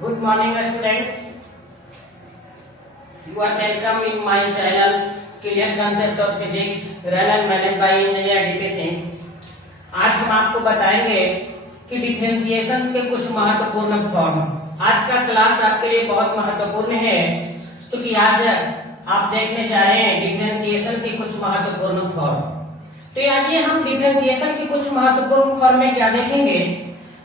Good morning, students. You are welcome in my channel's Clear Concept of Physics, run and managed by Engineer DP Singh. आज हम आपको बताएंगे कि differentiations के कुछ महत्वपूर्ण फॉर्म। आज का क्लास आपके लिए बहुत महत्वपूर्ण है क्योंकि आज आप देखने जा रहे हैं डिफरेंशिएशन के कुछ महत्वपूर्ण फॉर्म। तो आइए हम डिफरेंशिएशन के कुछ महत्वपूर्ण फॉर्म में क्या देखेंगे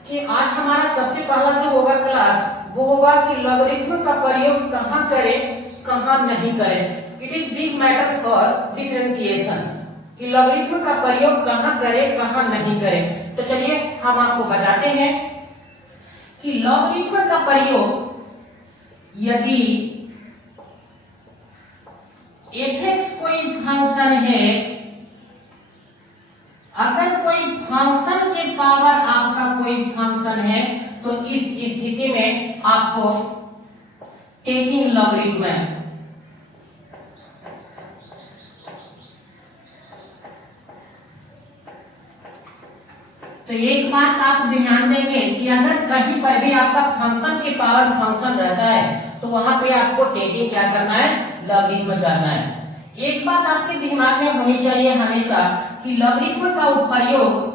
कि आज हमारा सबसे पहला जो होगा क्लास वो होगा कि लॉगरिथम का प्रयोग कहाँ करें कहाँ नहीं करें। It is big matter for differentiations कि लॉगरिथम का प्रयोग कहाँ करें कहाँ नहीं करें। तो चलिए हम आपको बताते हैं कि लॉगरिथम का प्रयोग यदि f(x) कोई फंक्शन है, अगर कोई फंक्शन के पावर आपका कोई फंक्शन है तो इस स्थिति में आपको टेकिंग लॉगरिथम तो एक बात आप ध्यान देंगे कि अगर कहीं पर भी आपका फंक्शन के पावर फंक्शन रहता है तो वहां पे आपको टेकिंग क्या करना है, लॉगरिथम करना है। एक बात आपके दिमाग में होनी चाहिए हमेशा कि लॉगरिथम का प्रयोग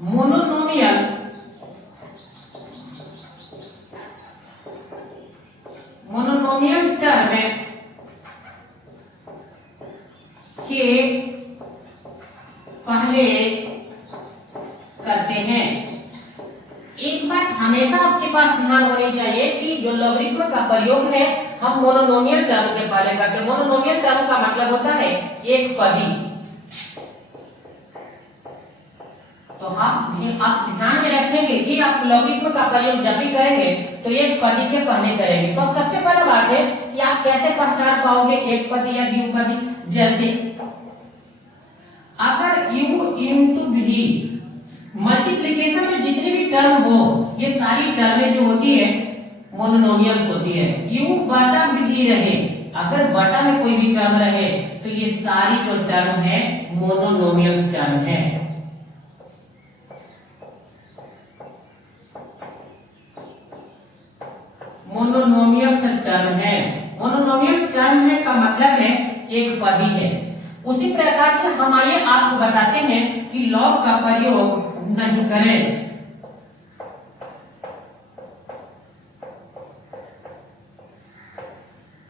मोनोनोमियल टर्म के पहले करते हैं। एक बात हमेशा आपके पास ध्यान होनी चाहिए कि जो लॉगरिथम का प्रयोग है हम मोनोनोमियल टर्म के पहले करते हैं। मोनोनोमियल टर्म का मतलब होता है एक पदी। तो आप ध्यान में रखेंगे कि आप लॉगरिथम का प्रयोग जब भी करेंगे तो एक पदी के पहले करेंगे। तो अब सबसे पहला बात है कि आप कैसे पहचान पाओगे एक पदी या द्विपदी। जैसे अगर u into v मल्टीप्लिकेशन में जितनी भी टर्म हो ये सारी टर्में जो होती है मोनोनोमियल होती है। u बटा v रहे, अगर बटा में कोई भी टर्म रहे तो ये सारी जो टर्म है मोनोनोमियल टर्म है। मोनोनोमियल टर्म है। मोनोनोमियल टर्म है का मतलब है एक पदी है। उसी प्रकार से हम आइए आपको बताते हैं कि लॉग का प्रयोग नहीं करें।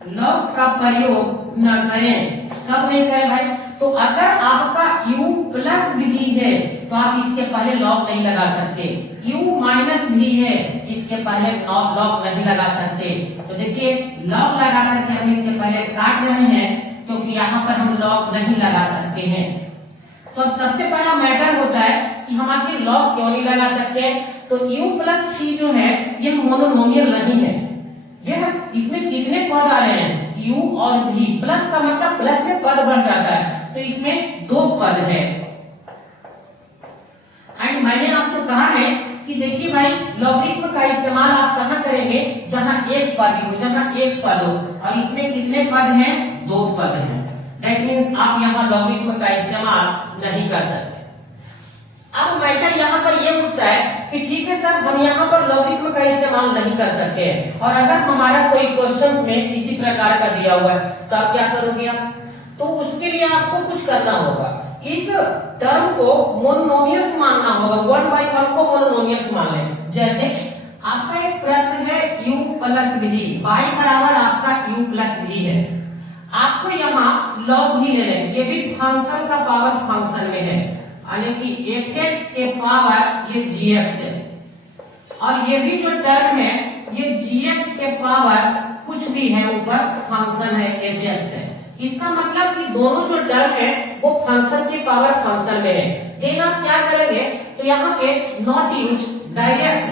लॉग का प्रयोग न करें। कब नहीं करें भाई? तो अगर आपका u प्लस v है तो आप इसके पहले लॉग नहीं लगा सकते। u माइनस v है इसके पहले लॉग नहीं लगा सकते। तो देखिए लॉग लगा करके हम इसके पहले काट रहे हैं क्योंकि यहाँ पर हम लॉग नहीं लगा सकते हैं। तो अब सबसे पहला मैटर होता है कि हम आखिर लॉग क्यों नहीं लगा सकते। तो u प्लस c जो है यह मोनोनोमियल नहीं है। यह इसमें कितने पद आ रहे हैं u और v। प्लस का मतलब प्लस में पद बढ़ जाता है तो इसमें दो पद है। एंड मैंने आपको कहा है कि देखिए भाई लॉगरिथम का इस्तेमाल आप कहां करेंगे जहां एक पद हो, जहां एक पद हो। और इसमें कितने पद हैं, दो पद हैं। दैट मींस आप यहां लॉगरिथम का इस्तेमाल नहीं कर सकते। अब मैटर यहाँ पर ये उठता है कि ठीक है सर हम यहाँ पर लॉगरिथम का इस्तेमाल नहीं कर सकते हैं और अगर हमारा कोई क्वेश्चन में इसी प्रकार का दिया हुआ है तो आप क्या करोगे आप? तो उसके लिए आपको कुछ करना होगा, इस टर्म को मोनोनोमियल्स मानना होगा। 1/1 को मोनोनोमियल्स मान लें। जैसे आपका एक प्रश्न है u प्लस v, y बराबर आपका u प्लस v है। आपको यहाँ लॉग भी ले लें, ये भी फंक्शन का पावर फंक्शन में है यानी कि f(x) के पावर ये gx है और ये भी जो टर्म है ये gx के पावर कुछ भी है ऊपर फंक्शन है hx है। इसका मतलब कि दोनों जो टर्म है वो फंक्शन के पावर फंक्शन में है। देन आप क्या करेंगे तो यहाँ पे not use direct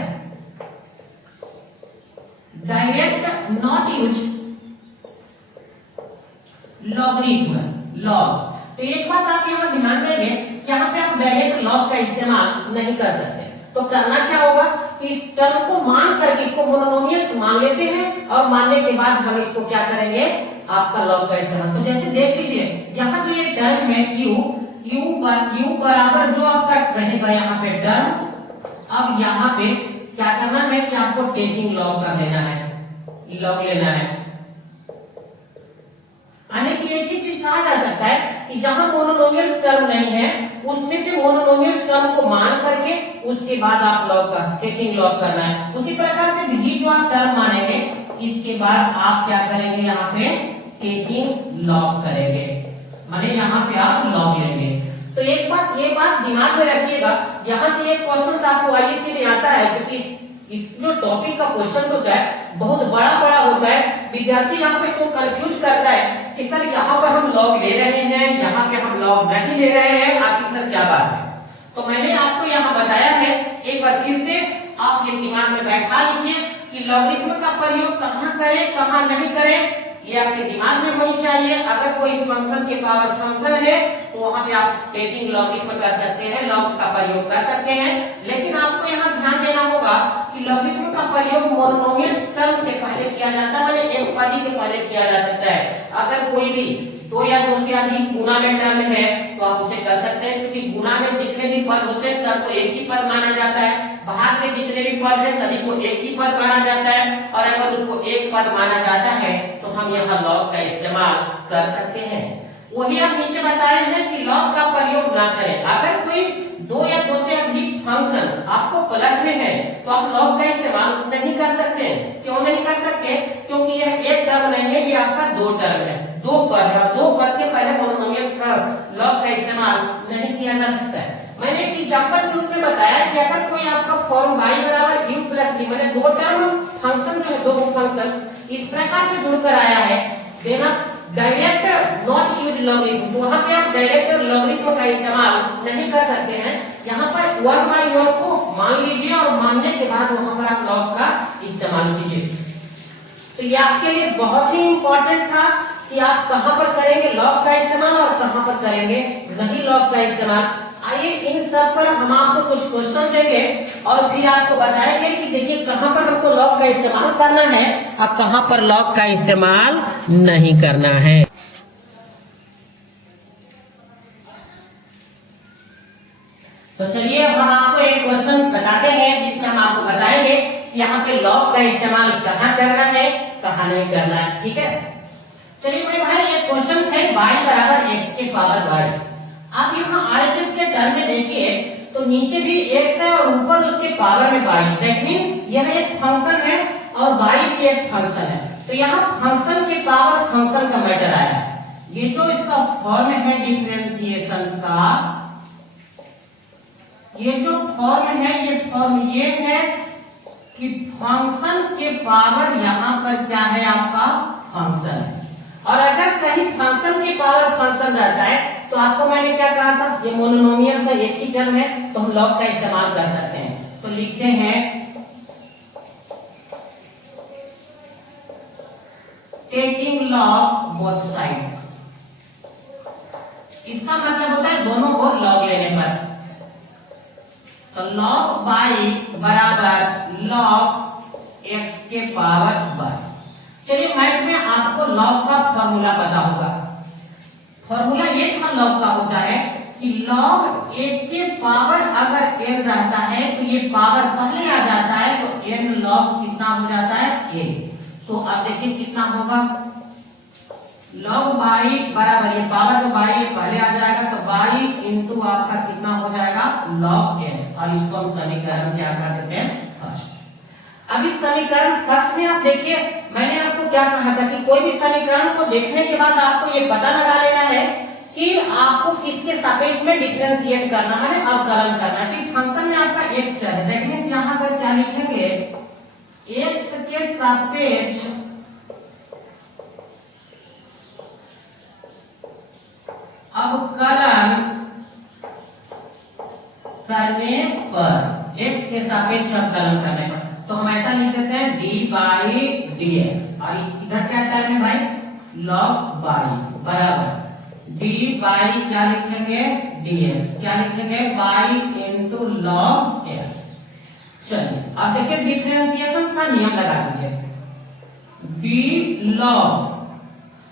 not use logarithm log. तो एक बात आप यहाँ ध्यान देंगे यहाँ पे आप डायरेक्ट लॉग का इस्तेमाल नहीं कर सकते। तो करना क्या होगा कि इस टर्म को मान करके, इसको मोनोनोमियल्स मान मान लेते हैं और मानने के बाद हम इसको क्या करेंगे, आपका लॉग का इस्तेमाल। तो जैसे देख लीजिए यहाँ जो ये टर्म है u बराबर जो आपका रहेगा यहाँ पे टर्म, अब यहाँ पे क्या करना है कि आपको टेकिंग लॉग कर लेना है, लॉग लेना है। यानी कि एक ही चीज कहा जा सकता है कि जहां मोनोनोमियल्स टर्म नहीं है उसमें से मोनोनोमियल्स टर्म को मान करके उसके बाद आप लॉग का टेकिंग लॉग करना है। उसी प्रकार से भी जो आप टर्म मानेंगे इसके बाद आप क्या करेंगे, यहाँ पे टेकिंग लॉग करेंगे, माने यहाँ पे आप लॉग लेंगे। तो एक बात ये बात दिमाग में रखिएगा, यहाँ से एक क्वेश्चन आपको आईएससी में आता है, क्योंकि इस जो टॉपिक का क्वेश्चन होता है बहुत बड़ा होता है। विद्यार्थी यहाँ पे तो कंफ्यूज करता है कि सर यहाँ पर हम लॉग ले रहे हैं, यहाँ पे हम लॉग नहीं ले रहे हैं, आखिर सर क्या बात है। तो मैंने आपको यहाँ बताया है, एक बार फिर से आप ये दिमाग में बैठा लीजिए कि लॉगरिथम का प्रयोग कहाँ करें कहाँ नहीं करें, ये आपके दिमाग में होनी चाहिए। अगर कोई फंक्शन के पावर फंक्शन है तो वहां पे आप टेकिंग लॉगरिथम कर सकते हैं, लॉग का प्रयोग कर सकते हैं। लेकिन आपको यहाँ ध्यान देना होगा कि लॉगरिथम का प्रयोग मोनोनोमियल टर्म के पहले किया जाता है, माने एक पदी के पहले किया जा सकता है। अगर कोई भी दो या दो से अधिक गुणा में टर्म है तो आप उसे कर सकते हैं, क्योंकि गुणा में जितने भी पद होते हैं सबको एक ही पद माना जाता है। भाग में जितने भी पद है सभी को एक ही पद माना जाता है, और अगर उसको एक पद माना जाता है तो हम यहाँ लॉग का इस्तेमाल कर सकते हैं। वही आप नीचे बताए हैं कि लॉग का प्रयोग ना करें। अगर कोई दो या दो से अधिक फंक्शंस आपको प्लस में है तो आप लॉग का इस्तेमाल नहीं कर सकते। क्यों नहीं कर सकते? क्योंकि यह एक टर्म नहीं है, ये आपका दो टर्म है, दो पद है, दो पद के पहले मोनोनोमियल्स का लॉग का इस्तेमाल नहीं किया जा सकता है। मैंने एक एग्जांपल के रूप में बताया कि अगर कोई आपका फॉर्म y बराबर u प्लस b, मैंने दो टर्म फंक्शन जो है, दो फंक्शंस इस प्रकार से जुड़कर आया है, देना डायरेक्ट नॉट यूज लॉगरिथम, तो वहां पे आप डायरेक्ट लॉगरिथम का इस्तेमाल नहीं कर सकते हैं। यहाँ पर 1/1 को मान लीजिए और मानने के बाद वहां पर आप लॉग का इस्तेमाल कीजिए। तो ये आपके लिए बहुत ही इंपॉर्टेंट था कि आप कहां पर करेंगे लॉग का इस्तेमाल और कहां पर करेंगे नहीं लॉग का इस्तेमाल। आइए इन सब पर हम आपको कुछ क्वेश्चन देंगे और फिर आपको बताएंगे कि देखिए कहां पर हमको लॉग का इस्तेमाल करना है और कहां पर लॉग का इस्तेमाल नहीं करना है। तो चलिए हम आपको एक क्वेश्चन बताते हैं जिसमें हम आपको बताएंगे कि यहाँ पे लॉग का इस्तेमाल कहाँ करना है कहाँ नहीं करना है। ठीक है, चलिए मेरे भाई ये क्वेश्चन है y बराबर x के पावर y। आप यहाँ RHS के टर्म में देखिए तो नीचे भी x है और ऊपर उसके पावर में y, दैट मींस यह एक फंक्शन है और y भी एक फंक्शन है। तो यहाँ फंक्शन के पावर फंक्शन का मैटर आया है। ये जो इसका फॉर्म है डिफरेंशिएशन का, ये जो फॉर्म है ये फॉर्म ये है कि फंक्शन के पावर यहाँ पर क्या है आपका फंक्शन है। और अगर कहीं फंक्शन के पावर फंक्शन रहता है तो आपको मैंने क्या कहा था, ये मोनोनोमियल से एक ही टर्म है तो हम लॉग का इस्तेमाल कर सकते हैं। तो लिखते हैं टेकिंग लॉग बोथ साइड। इसका मतलब होता है दोनों ओर लॉग लेने पर। तो लॉग y बराबर लॉग x के पावर y। चलिए मैथ में आपको लॉग का फॉर्मूला पता होगा। फॉर्मूला ये था लॉग का होता है कि लॉग एक के पावर अगर n रहता है तो ये पावर पहले आ जाता है तो n लॉग कितना हो जाता है n। तो अब देखिए कितना होगा, लॉग y बराबर ये पावर जो y पहले आ जाएगा तो y इंटू आपका कितना हो जाएगा लॉग x, और इसको हम समीकरण क्या कर देते हैं फर्स्ट। अब इस समीकरण फर्स्ट में आप देखिए मैंने आपको क्या कहा था कि कोई भी समीकरण को देखने के बाद आपको ये पता लगा लेना है कि आपको किसके सापेक्ष में डिफरेंशिएट करना है, अवकलन करना है। कि फंक्शन में आपका x चल है, दैट मींस यहां पर क्या लिखेंगे x के सापेक्ष अवकलन करने पर, x के सापेक्ष अवकलन करने पर तो हम ऐसा लिख देते हैं dy dx, और इधर क्या टर्म है भाई log y बराबर dy क्या लिखेंगे dx, क्या लिखेंगे y इंटू log x। चलिए अब देखिए डिफरेंशिएशन का नियम लगा दीजिए। डी लॉग,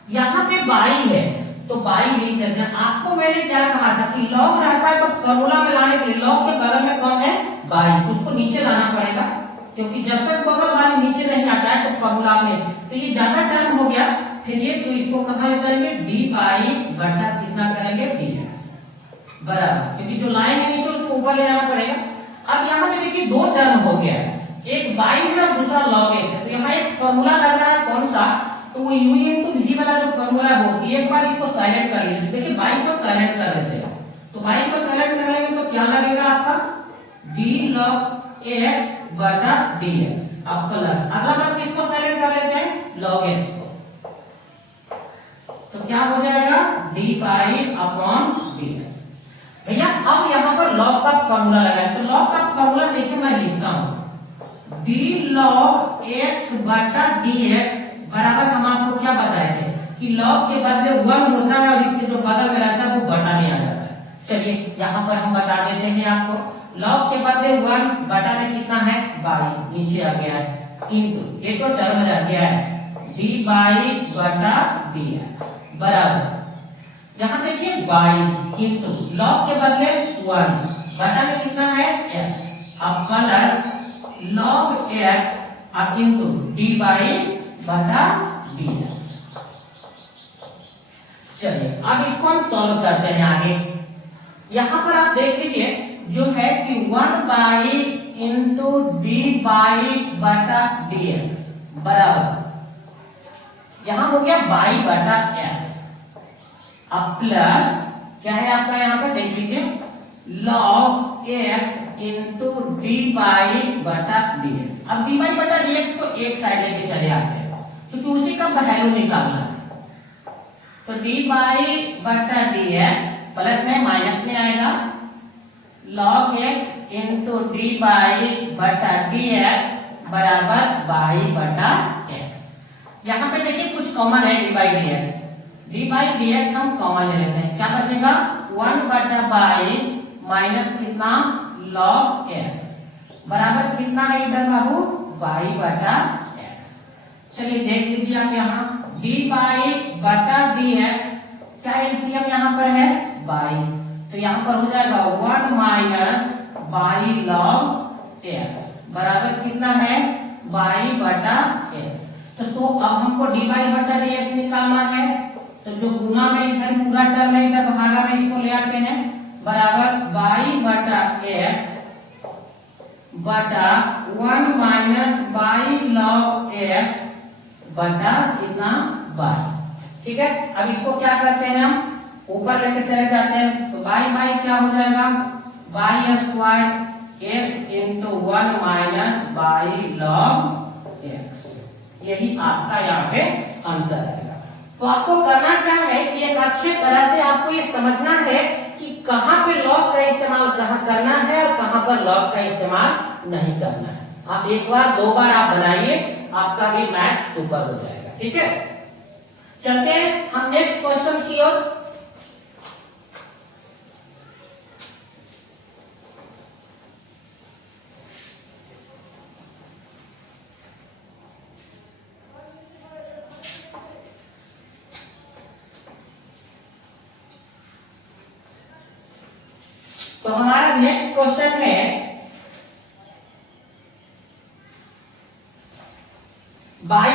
यहाँ पे बाई है तो बाई लिख देते हैं। आपको मैंने क्या कहा था कि लॉग रहता है तो फॉर्मूला में लाने के लिए लॉग के बगल में कौन है, बाई, उसको नीचे लाना पड़ेगा, क्योंकि जब तक बगल वाले नीचे नहीं आता है तो फॉर्मूला में, तो ये ज्यादा टर्म हो गया। फिर ये तो इसको कहाँ ले जाएंगे, डी बाई बटा कितना करेंगे, dx बराबर, क्योंकि जो लाइन है नीचे उसको ऊपर ले जाना पड़ेगा। अब यहाँ पे देखिए दो टर्म हो गया है, एक बाई है और दूसरा log x है, तो यहाँ एक फॉर्मूला लग रहा है कौन सा, तो वो u into v वाला जो फॉर्मूला होती है, एक बार इसको साइलेंट कर लीजिए। देखिए बाई को साइलेंट कर लेते हैं, तो बाई को साइलेंट कर लेंगे तो क्या लगेगा आपका, d log x बटा dx, अब प्लस अगला बार किसको साइलेंट कर लेते हैं, log x को, तो क्या हो जाएगा, d बाई अपॉन dx। भैया अब यहाँ पर log का फॉर्मूला लगाएं, तो log का फॉर्मूला देखिए मैं लिखता हूँ, d log x बटा dx बराबर, हम आपको क्या बताए थे कि log के बदले 1 होता है और इसके जो बगल में रहता है वो बटा में आ जाता है। चलिए यहाँ पर हम बता देते हैं आपको, log के बदले 1 बटा में कितना है, बाई, नीचे आ गया है, इनटू ये तो टर्म रह गया है d बाई बटा dx बराबर, यहाँ देखिए बाई इनटू log के बदले 1 बटा में कितना है, x, अब प्लस log x अब इनटू d बाई बटा dx। चलिए अब इसको हम सॉल्व करते हैं आगे। यहाँ पर आप देख लीजिए जो है कि 1 बाई इंटू डी बाई बटा dx बराबर, यहाँ हो गया बाई बटा x, अब प्लस क्या है आपका यहाँ पर देख लीजिए log x into D by बटा dx। अब डी बाई बटा dx को एक साइड लेके चले आते हैं क्योंकि उसी का वैल्यू निकालना है, तो d बाई बटा dx प्लस में माइनस में आएगा log x into D by बटा dx बराबर बाई बटा x। यहाँ पे देखिए कुछ कॉमन है, d by dx, d by dx हम कॉमन ले लेते हैं, क्या बचेगा 1 बटा बाई माइनस कितना log x बराबर कितना है इधर बाबू, बाई बटा x। चलिए देख लीजिए आप यहाँ d बाई बटा dx, क्या एलसीएम यहाँ पर है, बाई, तो यहाँ पर हो जाएगा 1 माइनस बाई log x बराबर कितना है, बाई बटा x। तो अब हमको d बाई बटा dx निकालना है, तो जो गुना में इधर पूरा टर्म है इधर भागा में इसको ले आते हैं, बराबर बाई बटा x बटा 1 माइनस बाई log x बटा कितना, बाई, ठीक है। अब इसको क्या करते हैं हम, ऊपर लेके चले जाते हैं, तो बाई बाई क्या हो जाएगा, by square x into 1 minus by log x, यही आपका यहाँ पे आंसर आएगा। तो आपको करना क्या है कि एक अच्छे तरह से आपको ये समझना है कि कहाँ पे लॉग का इस्तेमाल कहाँ करना है और कहाँ पर लॉग का इस्तेमाल नहीं करना है। आप एक बार दो बार आप बनाइए, आपका भी मैथ सुपर हो जाएगा, ठीक है। चलते हैं हम नेक्स्ट क्वेश्चन की ओर। तो हमारा नेक्स्ट क्वेश्चन है y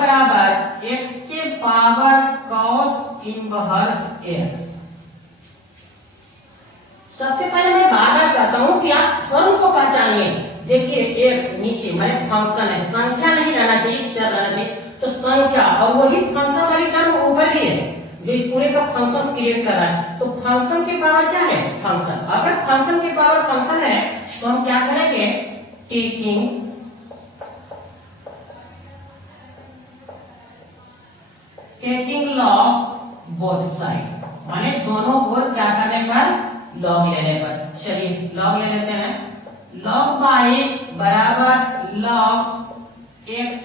बराबर x के पावर cos इनवर्स x। सबसे पहले मैं बात करता हूं कि आप फॉर्म को पहचानिए। देखिए x नीचे माने फंक्शन है, संख्या नहीं रहना चाहिए, चर रहना चाहिए, तो संख्या और वही फंक्शन वाली टर्म ऊपर ही है जो इस पूरे का फंक्शन क्रिएट कर रहा है। तो फंक्शन के पावर क्या है, फंक्शन। अगर फंक्शन के पावर फंक्शन है तो हम क्या करेंगे, टेकिंग लॉग बोथ साइड, माने दोनों ओर क्या करने पर, लॉग लेने पर। चलिए लॉग ले लेते हैं, लॉग बाई बराबर log x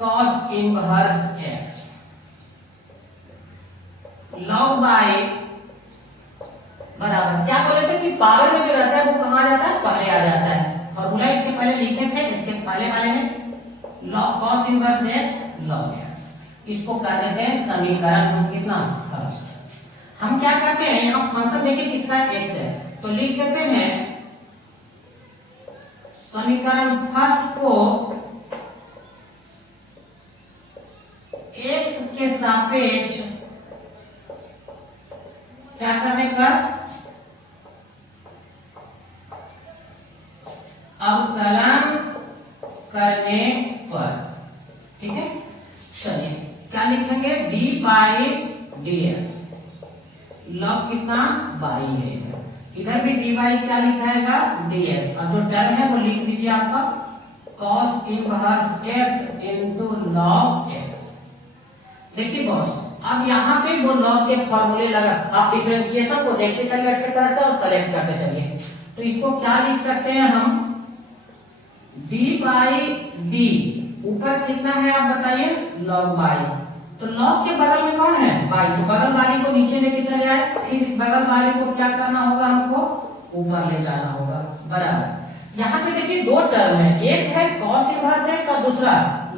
cos inverse x, log by बराबर क्या बोले थे कि पावर में जो रहता है वो कहाँ आ जाता है, पहले आ जाता है। फॉर्मूला इसके पहले लिखे थे पहले वाले में log cos inverse x log x, इसको कर देते हैं समीकरण हम कितना फर्स्ट। हम क्या करते हैं, यहाँ फंक्शन देखिए किसका x है, तो लिख देते हैं समीकरण फर्स्ट को x के सापेक्ष क्या करने पर अवकलन करने पर, ठीक है। चलिए क्या लिखेंगे, d बाई dx लॉग कितना बाई है, इधर भी d बाई क्या लिखाएगा dx, और जो टर्म है वो लिख दीजिए आपका cos inverse x into log x। देखिए बॉस, अब यहाँ पे वो लॉग के फॉर्मूले लगा, आप डिफरेंशिएशन को देखते चलिए अच्छी तरह से और सेलेक्ट करते चलिए। तो इसको क्या लिख सकते हैं हम, d बाई d, ऊपर कितना है आप बताइए log बाई, तो log के बगल में कौन है बाई, तो बगल वाले को नीचे लेके चले आए, फिर इस बगल वाले को क्या करना होगा, हमको ऊपर ले जाना होगा, बराबर। यहाँ पे देखिए दो टर्म है, एक है cos इनवर्स x और दूसरा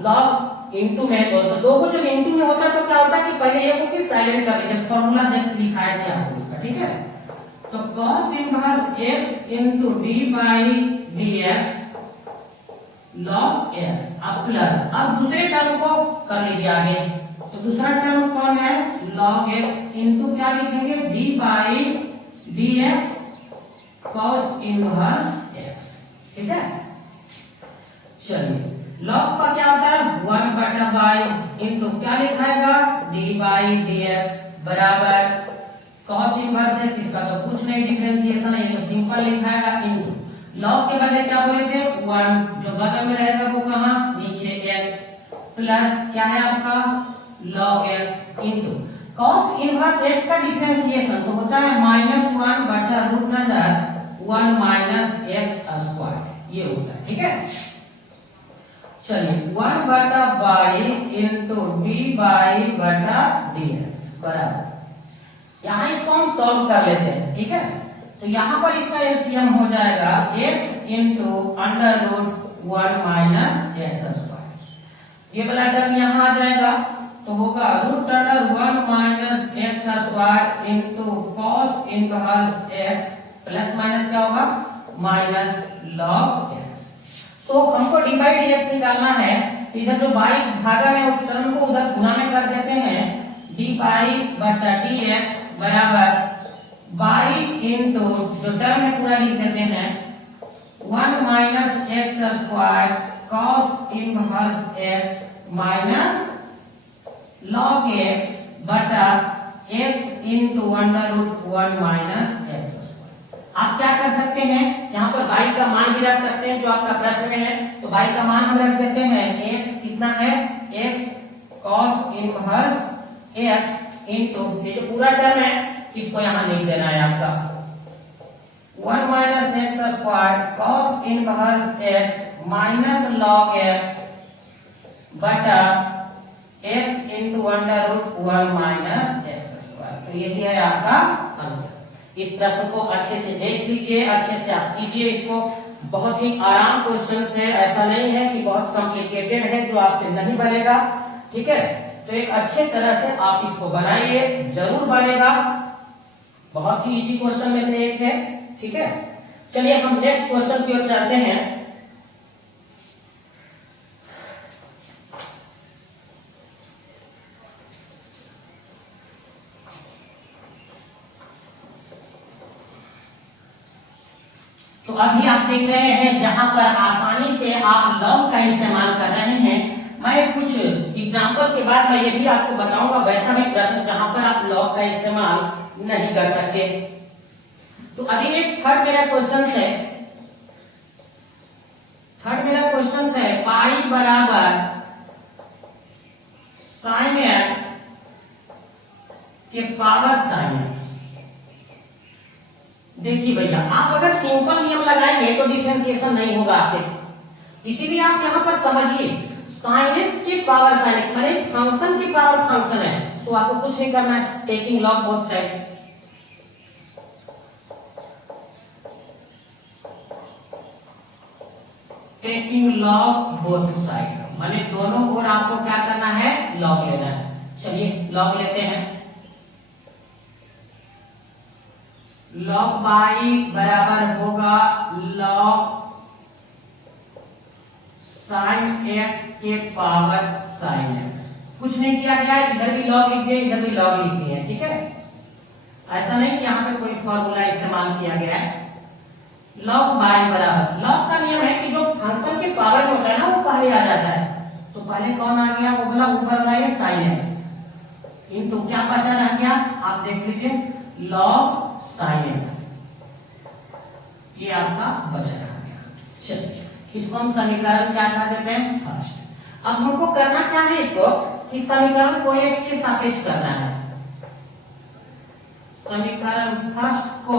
log इनटू में, तो दो को जब इनटू में होता है तो क्या होता है कि पहले ये को कि साइलेंट कर लीजिए, फार्मूला से दिखाया था आपको इसका, ठीक है। तो cos inverse x into d by dx log x, अब प्लस, अब दूसरे टर्म को कर लीजिए आगे, तो दूसरा टर्म कौन है log x इनटू क्या लिखेंगे d by dx cos inverse x, ठीक है। चलिए log का क्या होता है 1 बटा y इनटू क्या लिखाएगा d बाई dx बराबर cos इनवर्स x, इसका तो कुछ नहीं डिफरेंशिएशन है, ये तो सिंपल लिखाएगा इनटू log के बदले क्या बोले थे 1, जो बगल में रहेगा वो कहां नीचे x, प्लस क्या है आपका log x into cos inverse x का डिफरेंशिएशन तो होता है -1 बटा root under 1 minus x square, ये होता है, ठीक है। चलिए 1 बटा y इनटू d बाई बटा dx बराबर, यहाँ इसको हम सॉल्व कर लेते हैं, ठीक है। तो यहाँ पर इसका एलसीएम हो जाएगा x into under root 1 minus x square, ये वाला टर्म यहाँ आ जाएगा, तो होगा root under 1 minus x square into cos inverse x plus minus क्या होगा माइनस log x। सो हमको d बाई dx निकालना है, तो इधर जो बाई भागा है उस टर्म को उधर गुना में कर देते हैं, d बाई बटा dx बराबर बाई इनटू जो टर्म है पूरा लिख देते हैं 1 minus x square cos inverse x minus log x बटा x into under root 1 minus x square. आप क्या कर सकते हैं, यहाँ पर y का मान भी रख सकते हैं जो आपका प्रश्न में है, तो y का मान हम रख देते हैं x कितना है x cos inverse x into ये जो पूरा टर्म है इसको यहाँ लिख देना है आपका 1 minus X square cos inverse x minus log x बटा x into under root 1 minus x square. तो यही है आपका आंसर। इस प्रश्न को अच्छे से देख लीजिए, अच्छे से आप कीजिए इसको, बहुत ही आराम क्वेश्चन है, ऐसा नहीं है कि बहुत कॉम्प्लिकेटेड है जो आपसे नहीं बनेगा, ठीक है। तो एक अच्छे तरह से आप इसको बनाइए, जरूर बनेगा, बहुत ही इजी क्वेश्चन में से एक है, ठीक है। चलिए हम नेक्स्ट क्वेश्चन की ओर चलते हैं। तो अभी आप देख रहे हैं जहां पर आसानी से आप लॉग का इस्तेमाल कर रहे हैं। मैं कुछ एग्जांपल के बाद मैं ये भी आपको बताऊंगा वैसा भी प्रश्न जहां पर आप लॉग का इस्तेमाल नहीं कर सकते। तो अभी एक थर्ड मेरा क्वेश्चन है पाई बराबर साइन एक्स के पावर साइन एक्स। देखिए भैया, आप अगर सिंपल नियम लगाएंगे तो डिफरेंशिएशन नहीं होगा आपसे, इसीलिए आप यहां पर समझिए साइन एक्स की पावर साइन एक्स माने फंक्शन की पावर फंक्शन है, सो आपको कुछ नहीं करना है, taking log both side. Taking log both side, माने दोनों ओर आपको क्या करना है, लॉग लेना है। चलिए लॉग लेते हैं। लॉग बाई बराबर होगा लॉग साइन एक्स के पावर साइन एक्स। कुछ नहीं किया गया है, इधर भी लॉग लिख दिए, इधर भी लॉग लिख दिए, ठीक है। ऐसा नहीं कि यहाँ पे कोई फॉर्मूला इस्तेमाल किया गया है। लॉग बाई बराबर, लॉग का नियम है कि जो फंक्शन के पावर में होता है ना वो पहले आ जाता है। तो पहले कौन आ गया, वो बोला ऊपर वाला है साइन एक्स, इनटू क्या बचा रह गया, आप देख लीजिए लॉग साइन एक्स, ये आपका बचा रह गया। चलिए इसको हम समीकरण क्या कह देते हैं, फर्स्ट। अब हमको करना क्या है, इसको कि समीकरण को एक्स के सापेक्ष करना है। समीकरण फर्स्ट को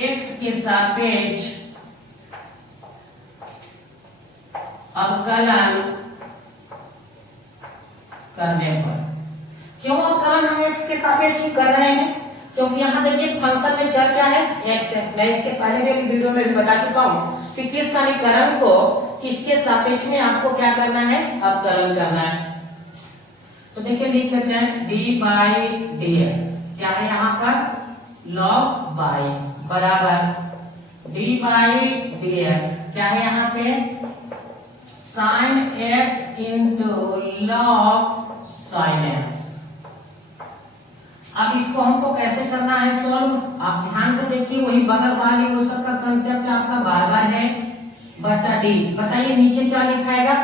एक्स के सापेक्ष अवकलन करने पर, क्यों अवकलन हम एक्स के सापेक्ष ही कर रहे हैं, क्योंकि यहाँ देखिए फंक्शन में चर क्या है, एक्स है। मैं इसके पहले के वीडियो में भी बता चुका हूँ कि किस समीकरण को किसके सापेक्ष में आपको क्या करना है, अवकलन करना है। तो देखिए लिख लेते हैं डी बाई डी एक्स, क्या है यहाँ पर लॉग बाई बराबर डी बाई डी एक्स, क्या है यहाँ पे sine x into log sine x. अब इसको हमको कैसे करना है सॉल्व, आप ध्यान से देखिए, वही बगल वाली वो सब का कंसेप्ट आपका बार बार है बटा डी। बताइए नीचे क्या लिखाएगा,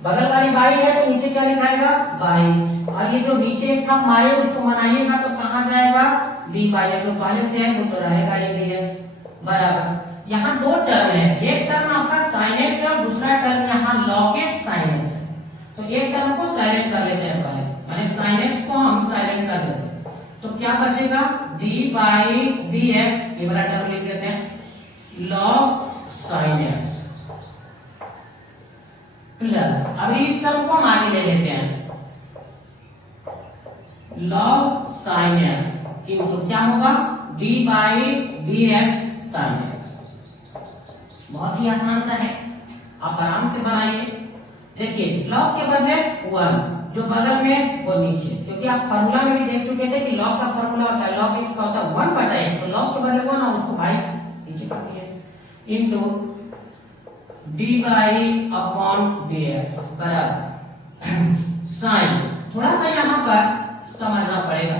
बगल वाली बाई है तो नीचे क्या लिखाएगा, बाई, और ये जो नीचे एक था मारे उसको बनाइएगा तो कहाँ जाएगा, डी बाई, जो पहले से है वो तो रहेगा ये dx बराबर। यहाँ दो टर्म है, एक टर्म आपका sin x है और दूसरा टर्म यहाँ log x sin x है। तो एक टर्म को साइलेंट कर लेते हैं पहले, माने sin x को हम साइलेंट कर देते हैं, तो क्या बचेगा d बाई dx, ये वाला टर्म लिख देते हैं log sin x प्लस, अभी इस टर्म को हम आगे ले लेते हैं log sin x इनको क्या होगा d by dx sin x। बहुत ही आसान सा है, आप आराम से बनाइए। देखिए log के बदले 1, जो बगल में वो नीचे, क्योंकि आप फार्मूला में भी देख चुके थे कि log का फार्मूला होता है log x का होता है 1 बटा x, तो log के बदले 1 और उसको भाई नीचे कर दिए into d by upon dx बराबर sin, थोड़ा सा यहाँ पर समझना पड़ेगा।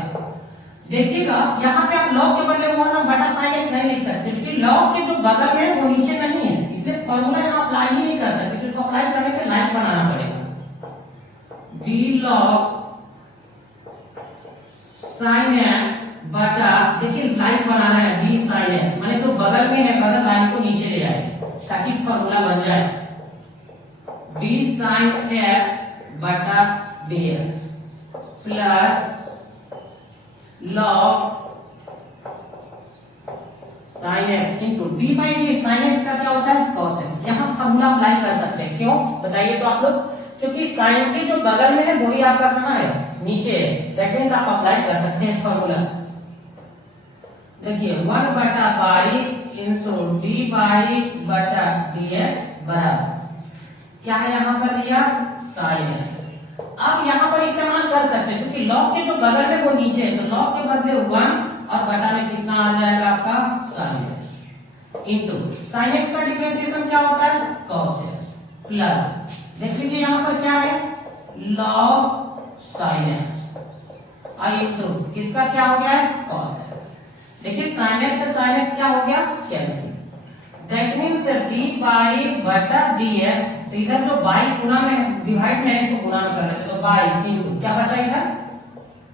देखिएगा यहाँ पे आप log के बदले 1 बटा sin x नहीं लिख सकते, क्योंकि log के जो बगल में वो नीचे नहीं है, इसलिए फार्मूला यहाँ अप्लाई ही नहीं कर सकते, तो इसको अप्लाई करने के लाइक बनाना पड़ेगा d log sin x बटा, देखिए लाइक बना रहे हैं d sin x, माने जो बगल में है बगल लाइन को नीचे ले आए ताकि फार्मूला बन जाए d sin x बटा dx plus log sin x into d by D, sin x का क्या होता है cos x। यहाँ फार्मूला अप्लाई कर सकते हैं, क्यों बताइए तो आप लोग, क्योंकि sin के जो बगल में है वही आपका कहाँ है, नीचे है, दैट मींस आप अप्लाई कर सकते हैं फार्मूला। देखिए 1 बटा बाई इंटू d बाई बटा dx बराबर क्या है यहाँ पर दिया sin x। अब यहाँ पर इस्तेमाल कर सकते हैं, क्योंकि log के जो बगल में वो नीचे है, तो log के बदले 1 और बटा में कितना आ जाएगा आपका sin x into sin x का डिफरेंशिएशन क्या होता है cos x प्लस, देख लीजिए यहाँ पर क्या है log sin x और इंटू इसका क्या हो गया है cos x। देखिए sin x से sin x क्या हो गया cancel, that means d Y बटा dx, तो इधर जो बाई गुना में डिवाइड में है इसको गुना में कर लेते, तो बाई इंटू क्या बचा इधर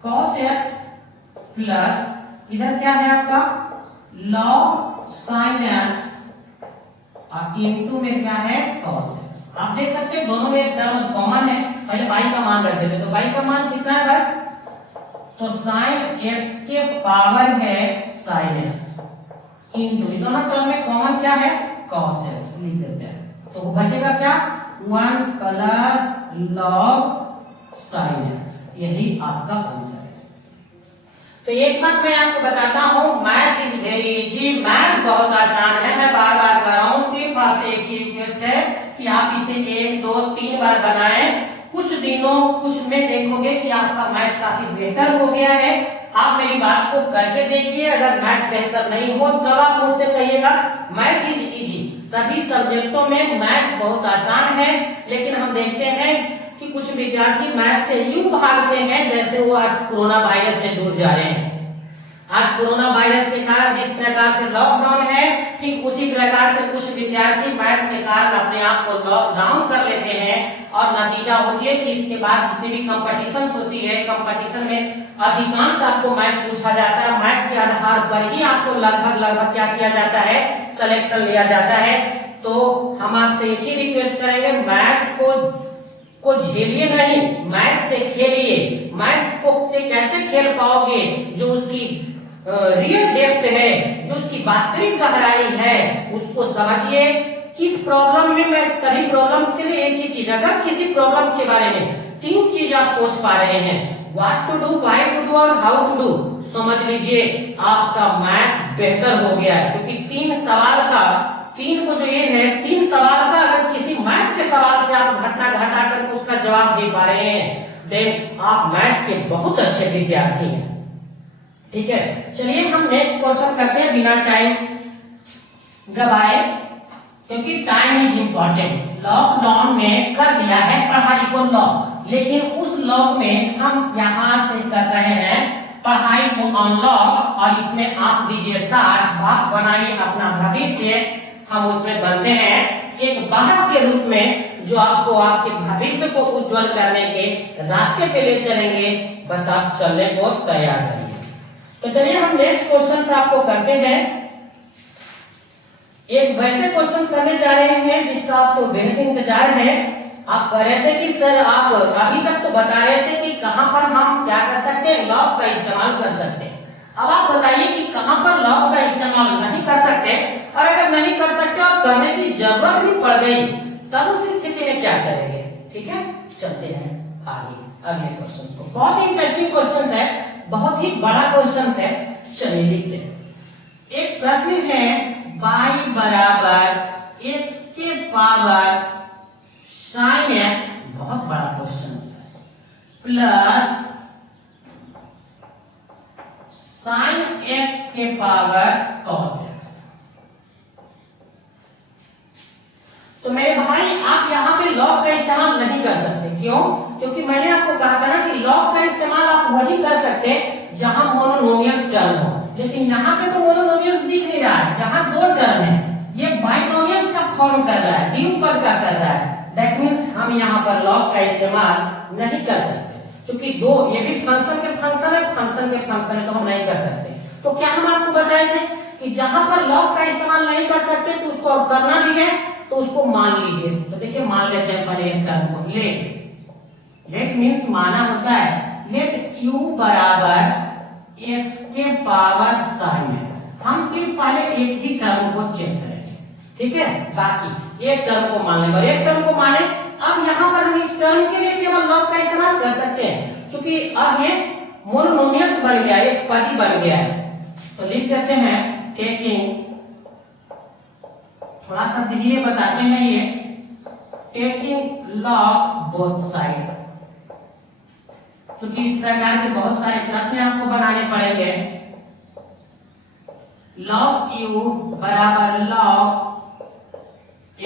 cos x प्लस इधर क्या है आपका log sin x और इंटू में क्या है cos x। आप देख सकते हैं दोनों में टर्म कॉमन है, पहले बाई का मान रख देते, तो बाई का मान कितना है भाई, तो sin x के पावर है sin x इंटू इस दोनों टर्म में कॉमन क्या है cos x लिख देते हैं, तो बचेगा क्या 1 प्लस log sin x, यही आपका आंसर है। तो तो एक बात मैं आपको बताता हूँ, math is very easy, math बहुत आसान है। मैं बार बार कर रहा हूँ, सिर्फ आपसे एक ही रिक्वेस्ट है कि आप इसे 1 2 3 बार बनाएं। कुछ दिनों कुछ में देखोगे कि आपका मैथ काफी बेहतर हो गया है। आप मेरी बात को करके देखिए, अगर मैथ बेहतर नहीं हो तब आप मुझसे कहिएगा। मैथ इज इजी, सभी सब्जेक्टों में मैथ बहुत आसान है, लेकिन हम देखते हैं कि कुछ विद्यार्थी मैथ से यूं भागते हैं जैसे वो आज कोरोना वायरस से दूर जा रहे हैं। आज कोरोना वायरस के कारण जिस प्रकार से लॉकडाउन है, ठीक उसी प्रकार से कुछ विद्यार्थी मैथ के कारण अपने आप को लॉकडाउन कर लेते हैं, और नतीजा होती है कि इसके बाद जितनी भी कंपटीशन होती है, कंपटीशन में अधिकांश आपको मैथ पूछा जाता है। मैथ के आधार पर ही आपको लगभग क्या किया जाता है, सिलेक्शन लिया जाता है। तो हम आपसे एक ही रिक्वेस्ट करेंगे, मैथ को झेलिए नहीं, मैथ से खेलिए। मैथ को से कैसे खेल पाओगे, जो उसकी रियल डेप्थ है, जो उसकी वास्तविक गहराई है, उसको समझिए। किस प्रॉब्लम में, मैं सभी प्रॉब्लम्स के लिए एक ही चीज, अगर किसी प्रॉब्लम्स के बारे में 3 चीज आप सोच पा रहे हैं, what to do, why to do और हाउ टू डू, समझ लीजिए आपका मैथ बेहतर हो गया है। क्योंकि 3 सवाल का, 3 को जो ये है, 3 सवाल का अगर किसी मैथ के सवाल से आप घटा करके उसका जवाब दे पा रहे हैं, देन आप मैथ के बहुत अच्छे विद्यार्थी हैं। ठीक है, चलिए हम नेक्स्ट क्वेश्चन करते हैं बिना टाइम गवाए, क्योंकि टाइम इज इंपॉर्टेंट। लॉकडाउन ने कर दिया है पढ़ाई को लॉक, लेकिन उस लॉक में हम यहां से कर रहे हैं पढ़ाई को अनलॉक, और इसमें आप दीजिए 60 भाग बनाइए अपना भविष्य। हम उसमें बनते हैं एक वाहक के रूप में, जो आपको आपके भविष्य को उज्जवल करने के रास्ते पे ले चलेंगे। बस आप चलने को तैयार रहिए। तो चलिए हम नेक्स्ट क्वेश्चन से आपको करते हैं। एक वैसे क्वेश्चन करने जा रहे हैं जिसका आपको बेहद इंतजार है। आप कह रहे थे कि सर आप अभी तक तो बता रहे थे कि कहां पर हम क्या कर सकते हैं, लॉग का इस्तेमाल कर सकते हैं। अब आप बताइए कि कहां पर लॉग का इस्तेमाल नहीं कर सकते, और अगर नहीं कर सकते और करने की जरूरत भी पड़ गई, तब उस स्थिति में क्या करेंगे। ठीक है, चलते हैं आगे अगले क्वेश्चन को। बहुत ही इंटरेस्टिंग क्वेश्चन है, बहुत ही बड़ा क्वेश्चन है। चलिए लिखते हैं। एक प्रश्न है, y बराबर x के पावर sin x, बहुत बड़ा क्वेश्चन है, प्लस sin x के पावर cos x। तो मेरे भाई आप यहाँ पे लॉग का इस्तेमाल नहीं कर सकते। क्यों? क्योंकि मैंने आपको कहा था ना कि लॉग का इस्तेमाल आप वही कर सकते हैं जहां मोनोनोमियल्स टर्म हो, लेकिन यहाँ पे तो मोनोनोमियल्स दिख नहीं रहा है, यहाँ 2 टर्म है। ये बाइनोमियल्स का फॉर्म कर रहा है, द्विपद का कर रहा है। दैट मींस हम यहाँ पर लॉग का इस्तेमाल नहीं कर सकते, क्योंकि 2 ये भी फंक्शन के फंक्शन है, फंक्शन के फंक्शन है, तो हम नहीं कर सकते। तो क्या हम आपको बताए थे कि जहां पर लॉग का इस्तेमाल नहीं कर सकते तो उसको अब करना भी है, तो उसको मान लीजिए। तो देखिए मान लेते हैं पहले एक टर्म को लेट मींस माना होता है लेट u बराबर x के पावर sin x। हम सिर्फ पहले एक ही टर्म को चेक करेंगे, ठीक है, बाकी एक टर्म को मान लेंगे और एक टर्म को माने। अब यहाँ पर हम इस टर्म के लिए केवल लॉग का इस्तेमाल कर सकते हैं, क्योंकि अब ये मोनोनोमियल्स बन गया, एक पदी बन गया है। तो लिख देते हैं टेकिंग, थोड़ा सा धीरे बताते हैं ये, टेकिंग लॉग बोथ साइड। क्योंकि इस प्रकार के बहुत सारे प्रश्न आपको बनाने पड़ेंगे। लॉग u बराबर लॉग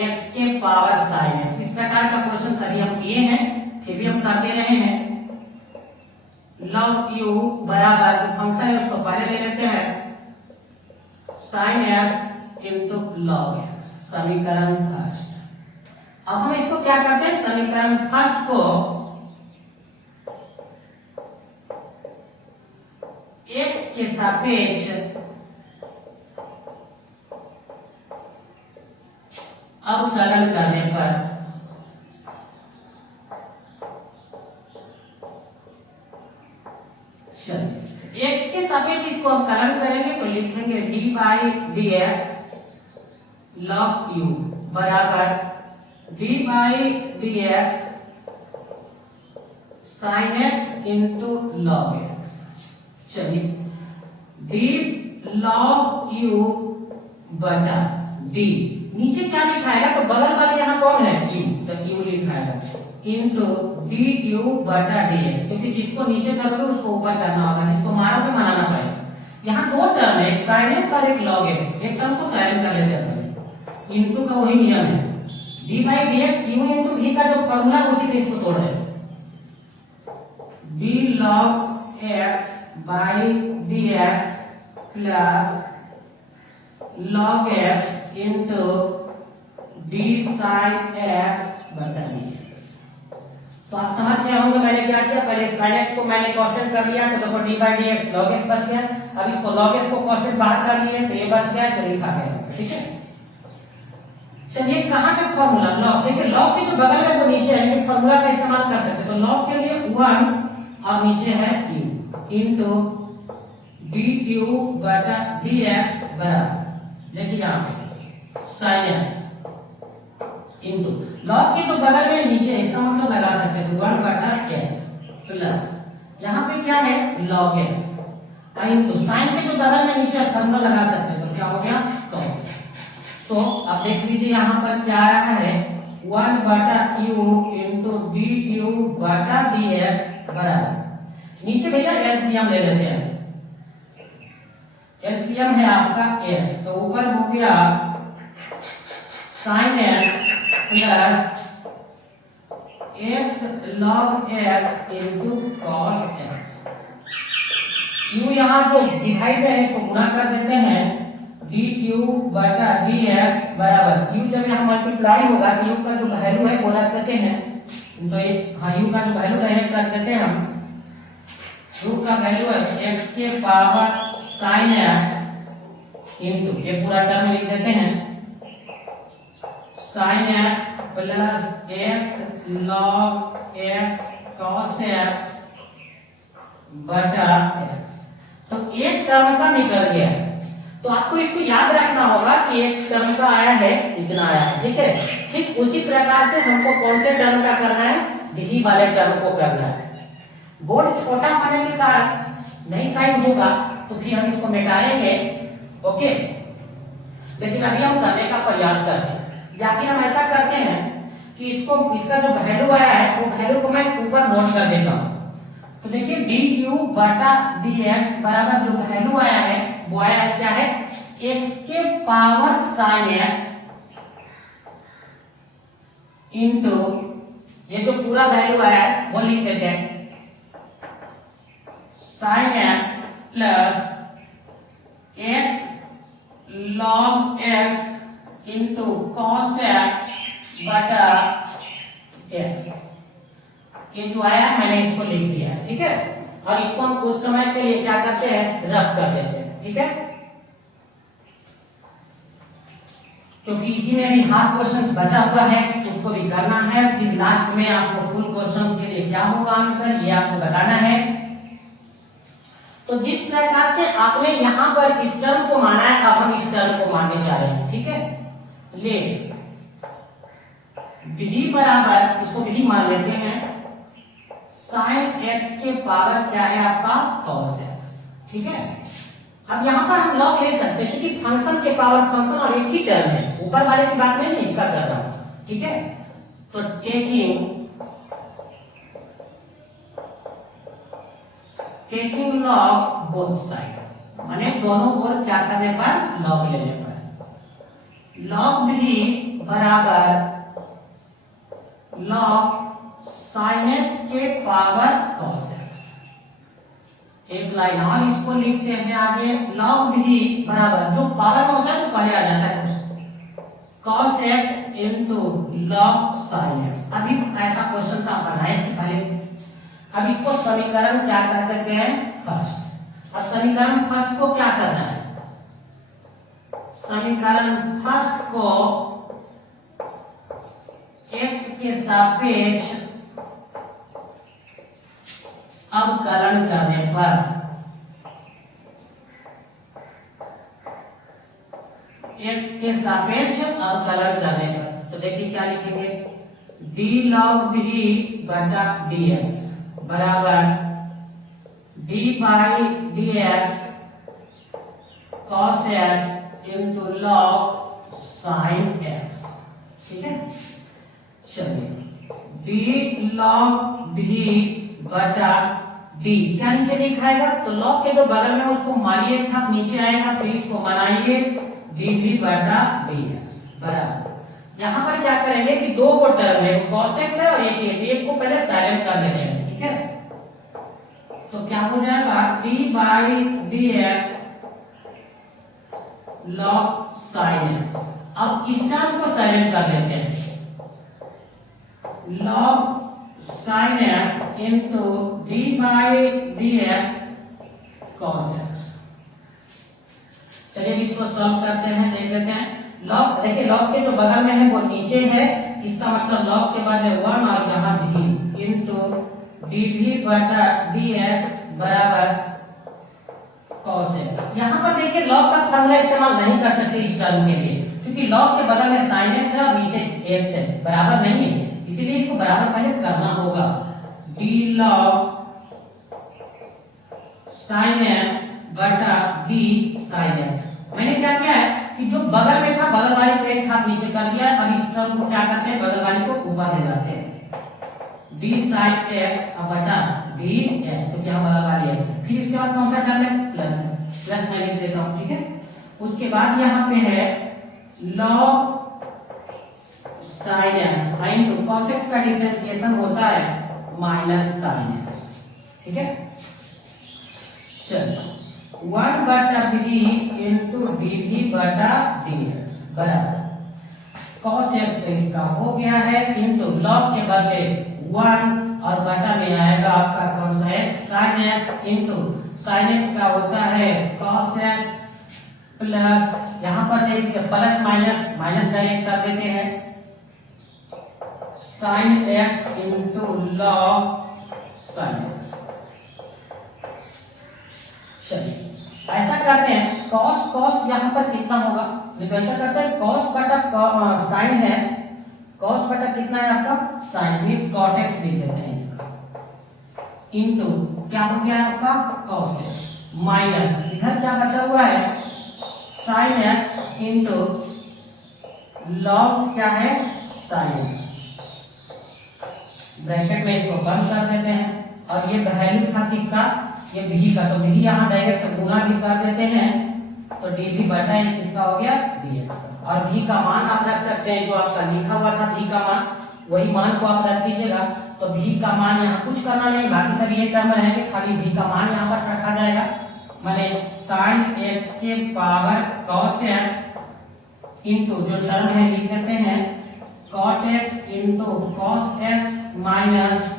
x के पावर sin x, इस प्रकार का क्वेश्चन सभी हम किए हैं, फिर भी हम करते रहे हैं। लॉग u बराबर जो फंक्शन है उसको पहले ले लेते हैं sin x into log x, समीकरण फर्स्ट। अब हम इसको क्या करते हैं, समीकरण फर्स्ट को x के सापेक्ष अब सरल करने पर चलिए x के सापेक्ष इसको हम सरल करेंगे तो लिखेंगे dy dx log u बराबर dy dx sin x into log x। चलिए डी लॉग यू बटा डी। नीचे क्या लिखाएगा तो बगल वाले यहाँ कौन है यू, तो यू लिखाएगा इनटू डी यू बटा डी एक्स, क्योंकि जिसको नीचे करोगे उसको ऊपर करना होगा, जिसको मारोगे मनाना पड़ेगा। यहाँ दो टर्म है, एक साइन एक्स और एक लॉग एक्स, एक टर्म को साइलेंट कर लेते हैं। इनटू का वही नियम है, D by D X U into V का जो फॉर्मूला उसी पे इसको तोड़ दें, D log X by D X plus log x into d sin x बटा dx। तो आप समझ गए होंगे मैंने क्या किया, पहले sin x को मैंने कांस्टेंट कर लिया तो देखो d by dx log x बच गया। अब इसको log x को कांस्टेंट बाहर कर लिए तो ये बच गया, तो लिखा गया, ठीक है। चलिए कहां पे फार्मूला log, देखिए log के जो बगल में वो नीचे है, ये फार्मूला का इस्तेमाल कर सकते हैं। तो log के लिए 1 और नीचे है u into du बटा dx बराबर, देखिए यहाँ पे sin x इंटू log के जो बगल में नीचे इसका मतलब लगा सकते हैं तो 1 बटा x प्लस यहाँ पे क्या है log x इंटू sin के जो बगल में नीचे फॉर्मूला लगा सकते हैं तो क्या हो गया cos। तो अब देख लीजिए यहाँ पर क्या आ रहा है 1 बटा u इंटू du बटा dx बराबर, नीचे भैया एलसीएम ले लेते हैं, एलसीएम है आपका x, तो ऊपर हो गया sin x plus x log x into cos x। u यहाँ जो डिवाइड है इसको गुणा कर देते हैं, du बटा dx बराबर, u जब यहाँ मल्टीप्लाई होगा तो u का जो वैल्यू है वो रख देते हैं, तो ये हाँ u का जो वैल्यू डायरेक्ट रख देते हैं हम, u का वैल्यू है x के पावर sin x इंटू ये पूरा टर्म लिख देते हैं sin x plus x log x cos x बटा x। तो एक टर्म का निकल गया, तो आपको इसको याद रखना होगा कि एक टर्म का आया है इतना आया है, ठीक है। ठीक उसी प्रकार से हमको कौन से टर्म का करना है, डी वाले टर्म को करना है। बोर्ड छोटा होने के कारण नहीं साइज होगा तो फिर हम इसको मिटाएंगे, ओके। लेकिन अभी हम करने का प्रयास करते हैं, या फिर हम ऐसा करते हैं कि इसको इसका जो वैल्यू आया है वो वैल्यू को मैं ऊपर नोट कर देता हूं। तो देखिए du बटा dx बराबर जो वैल्यू आया है वो आया है क्या है x के पावर sin x इंटू ये जो पूरा वैल्यू आया है वो लिख देते हैं sin x plus x log x into cos x बटा x। ये जो आया मैंने इसको लिख लिया है, ठीक है। और इसको हम कुछ समय के लिए क्या करते हैं रफ कर देते हैं, ठीक है, क्योंकि इसी में भी हाफ क्वेश्चंस बचा हुआ है उसको भी करना है। फिर लास्ट में आपको फुल क्वेश्चंस के लिए क्या होगा आंसर ये आपको बताना है। तो जिस प्रकार से आपने यहाँ पर इस टर्म को माना है अब हम इस टर्म को मानने जा रहे हैं, ठीक है। ले विधि बराबर इसको विधि मान लेते हैं sin x के पावर क्या है आपका cos x, ठीक है। अब यहाँ पर हम log ले सकते हैं क्योंकि फंक्शन के पावर फंक्शन और एक ही टर्म है, ऊपर वाले की बात मैं नहीं इसका कर रहा हूं, ठीक है। तो टेकिंग log बोथ साइड, माने दोनों ओर क्या करने पर log लेने पर, log भी बराबर log sin x के पावर cos x। एक लाइन और इसको लिखते हैं आगे, log भी बराबर जो पावर में होता है वो पहले आ जाता है cos x into log sin x। अभी ऐसा क्वेश्चन आप बनाए थे पहले। अब इसको समीकरण क्या कर देते हैं फर्स्ट, और समीकरण फर्स्ट को क्या करना है, समीकरण फर्स्ट को x के सापेक्ष अवकलन करने पर x के सापेक्ष अवकलन करने पर तो देखिए क्या लिखेंगे d log v बटा dx बराबर d by dx cos x into log sin x। ठीक है, चलिए d log d बटा d क्या नीचे लिखाएगा, तो log के जो बगल में उसको मारिए एक था नीचे आएगा, फिर इसको बनाइए dv बटा dx बराबर। यहाँ पर क्या करेंगे कि दो को टर्म है, cos x है और एक को पहले साइलेंट कर देते हैं। ठीक है, तो क्या हो जाएगा d by dx log sin x। अब इस टर्म को साइलेंट कर देते हैं, log sin x into d by dx cos x। चलिए इसको सॉल्व करते हैं, देख लेते हैं। log देखिए log के जो बगल में है वो नीचे है, इसका मतलब log के बाद है 1 और यहाँ भी into dv बटा dx बराबर cos x। यहाँ पर देखिए log का फॉर्मूला इस्तेमाल नहीं कर सकते इस टर्म के लिए, क्योंकि log के बगल में sin x है और नीचे x है, बराबर नहीं है, इसीलिए इसको बराबर पहले करना होगा। d log sin x बटा d sin x। मैंने क्या किया है कि जो बगल में था बगल वाले को एक घात नीचे कर दिया और इस टर्म को क्या करते हैं बगल वाले को ऊपर ले जाते हैं, d sin x बटा dx, तो क्या बगल वाली x, फिर इसके बाद कौन सा टर्म है प्लस, प्लस मैं लिख देता हूं। ठीक है, उसके बाद यहाँ पे है log sin x into cos x का डिफरेंशिएशन होता है माइनस sin x। ठीक है, चलो 1 बटा v इंटू dv बटा dx बराबर cos x तो इसका हो गया है इंटू log के बदले 1 और बटा में आएगा आपका कौन सा x sin x into sin x का होता है cos x प्लस यहाँ पर देखिए प्लस माइनस माइनस डायरेक्ट कर देते हैं sin x into log sin x। चलिए ऐसा करते हैं, cos cos यहाँ पर कितना होगा, तो ऐसा करते हैं cos बटा sin है, cos बटा कितना है आपका sin, ये cot x लिख देते हैं इसका, इनटू क्या हो गया आपका cos x माइनस इधर क्या बचा हुआ है sin x इनटू log क्या है sin x, ब्रैकेट में इसको बंद कर देते हैं और ये वैल्यू था किसका, ये v का, तो v यहाँ डायरेक्ट गुना भी कर देते हैं, तो dv बटा किसका हो गया dx का, और v का मान आप रख सकते हैं, जो आपका लिखा हुआ था v का मान वही मान को आप रख दीजिएगा, तो v का मान यहाँ कुछ करना नहीं, बाकी सब ये टर्म रहेंगे, खाली v का मान यहाँ पर रखा जाएगा, माने sin x के पावर cos x इनटू जो टर्म है लिख देते हैं cot x into cos x minus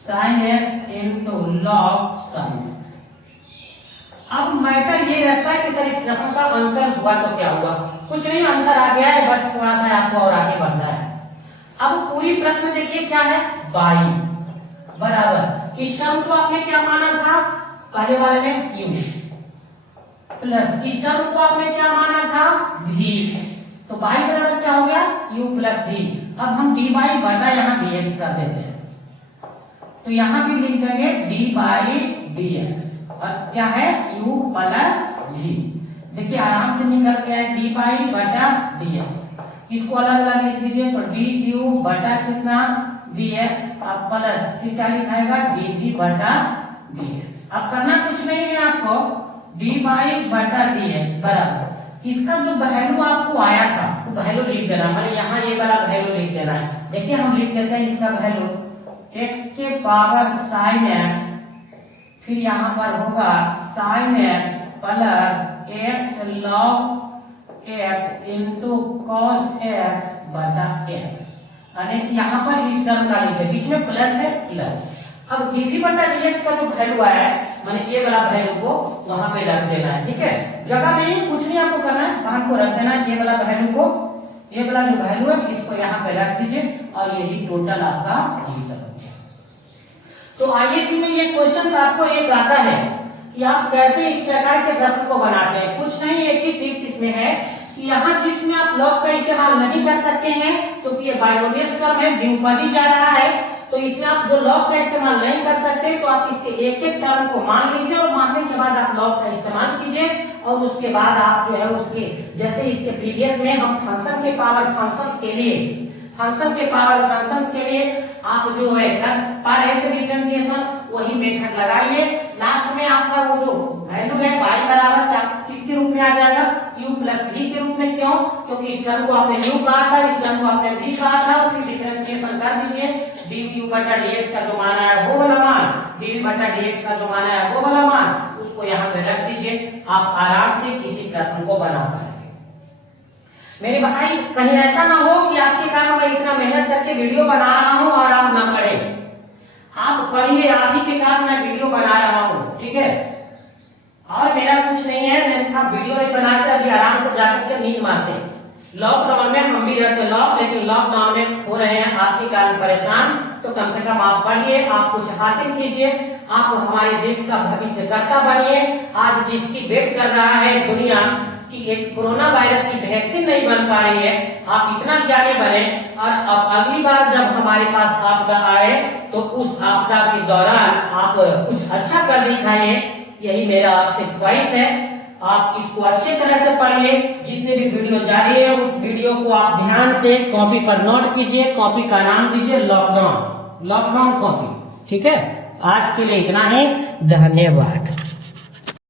sin x into log sin x। अब मैटर ये रहता है कि सर इस प्रश्न का आंसर हुआ तो क्या हुआ, कुछ नहीं आंसर आ गया है, बस थोड़ा सा आपको और आगे बढ़ना है। अब पूरी प्रश्न देखिए क्या है, y बराबर इस टर्म को आपने क्या माना था पहले वाले में u प्लस इस टर्म को आपने क्या माना था v, तो y बराबर क्या हो गया u प्लस v। अब हम dy बटा यहाँ dx कर देते हैं, तो यहाँ भी लिख देंगे d बाई dx और क्या है u प्लस v। देखिए आराम से निकल गया है d बाई बटा dx, इसको अलग अलग लिख दीजिए, तो dq बटा कितना dx अब प्लस फिर क्या लिखाएगा dv बटा dx। अब करना कुछ नहीं है आपको, d बाई बटा dx बराबर इसका जो वैल्यू आपको आया था वो वैल्यू लिख देना, माने यहाँ ये वाला वैल्यू लिख देना है। देखिए हम लिख देते हैं इसका वैल्यू x के पावर sin x, फिर यहाँ पर होगा sin x plus x log x into cos x बटा x, यानी कि यहाँ पर इस टर्म का लिखे बीच में प्लस है प्लस। अब dv बटा dx का जो वैल्यू आया है माने ये वाला वैल्यू को वहां पे रख देना है। ठीक है, जगह नहीं कुछ नहीं आपको करना है, वहां को रख देना है, ये वाला वैल्यू को, ये वाला जो वैल्यू है इसको यहाँ पे रख दीजिए और यही टोटल आपका आंसर है। तो आईएससी में ये क्वेश्चन आपको एक आता है कि आप कैसे इस प्रकार के प्रश्न को बनाते हैं, कुछ नहीं एक ही ट्रिक्स इसमें है कि यहाँ जिसमें आप लॉग का इस्तेमाल नहीं कर सकते हैं क्योंकि ये बाइनोमियल टर्म है, द्विपदी जा रहा है, तो इसमें आप जो लॉग का इस्तेमाल नहीं कर सकते तो आप इसके एक एक टर्म को मान लीजिए और मानने के बाद आप लॉग का इस्तेमाल कीजिए और उसके बाद आप जो है उसके जैसे इसके प्रीवियस में हम फंक्शन के पावर फंक्शंस के लिए आप जो है पारेंट डिफरेंशिएशन वही मेथड लगाइए। लास्ट में आपका वो जो वैल्यू है y बराबर क्या किसके रूप में आ जाएगा u प्लस v के रूप में। क्यों? क्योंकि इस टर्म को आपने u कहा था, इस टर्म को आपने v कहा था, फिर डिफरेंशिएशन कर दीजिए। du बटा dx का जो मान आया वो वाला मान, dv बटा dx का जो मान आया वो वाला मान, उसको यहाँ पे रख दीजिए। आप आराम से किसी प्रश्न को बना पाएंगे। मेरे भाई कहीं ऐसा ना हो कि आपके कारण मैं इतना मेहनत करके वीडियो बना रहा हूं और आप ना पढ़े। आप पढ़िए, आप ही के कारण मैं वीडियो बना रहा हूं, ठीक है। और मेरा कुछ नहीं है, मैं वीडियो नहीं बना के अभी आराम से जाकर के नींद मारते। लॉकडाउन में हम भी रहते लेकिन लॉकडाउन में हो रहे हैं आपके कारण परेशान, तो कम से कम आप पढ़िए, आप कुछ हासिल कीजिए, आप हमारे देश का भविष्यकर्ता बनिए। आज जिसकी वेट कर रहा है दुनिया कि एक कोरोना वायरस की वैक्सीन नहीं बन पा रही है, आप इतना ज्ञानी बने और अब अगली बार जब हमारे पास आपदा आए तो उस आपदा के दौरान आप कुछ अच्छा कर दिखाइए। यही मेरा आपसे ख्वाहिश है। आप इसको अच्छे तरह से पढ़िए, जितने भी वीडियो जारी है उस वीडियो को आप ध्यान से कॉपी पर नोट कीजिए। कॉपी का नाम दीजिए लॉकडाउन कॉपी, ठीक है। आज के लिए इतना ही, धन्यवाद।